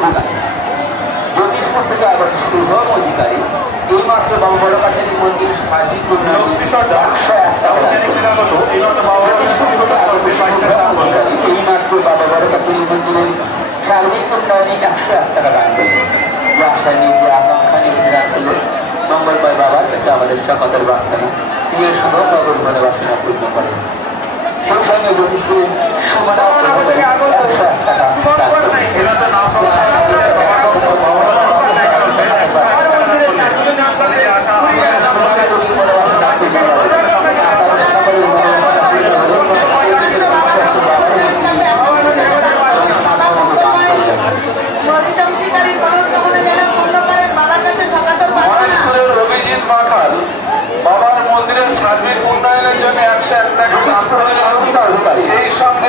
অধিকারী জ্যোতিষপুর থেকে আবার শুভম অধিকারী এইমাত্র বাবু বড় কাছের মন্দির সার্বিক এইমাত্র বাবা বড় কাছের মন্দিরের সার্বিক উন্নয়নে 101 টাকা দান করলেন। যে আশা নিয়ে যে আকাঙ্ক্ষা নিয়ে দান করলেন মঙ্গলবার বাবার কাছে আমাদের সকলের প্রার্থনা তিনি শুভ নগর ঘরে বাসনা পূর্ণ করেন। সেই সঙ্গে জ্যোতিষপুর সুমনা 101 টাকা বাবার মন্দিরের সার্বিক উন্নয়নের জন্য 101 টাকা সেই সঙ্গে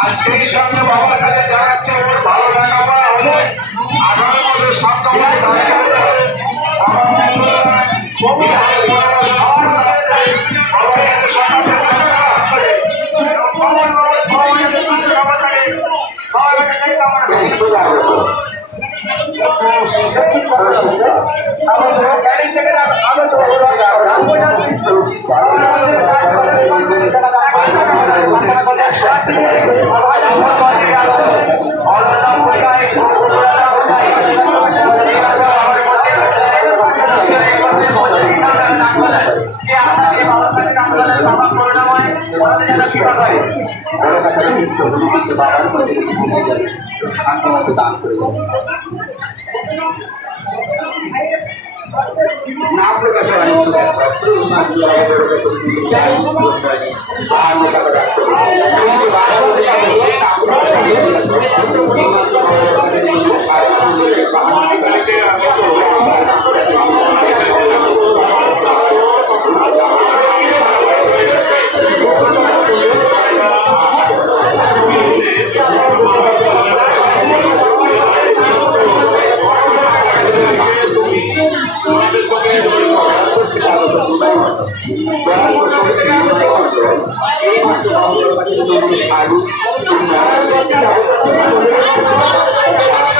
আর সেই সঙ্গে বাবার সাথে যাচ্ছে ওর ভালো লেখাপড়া হলে আগামী বছর দান করে না প্রকাশ আমার সাইকেল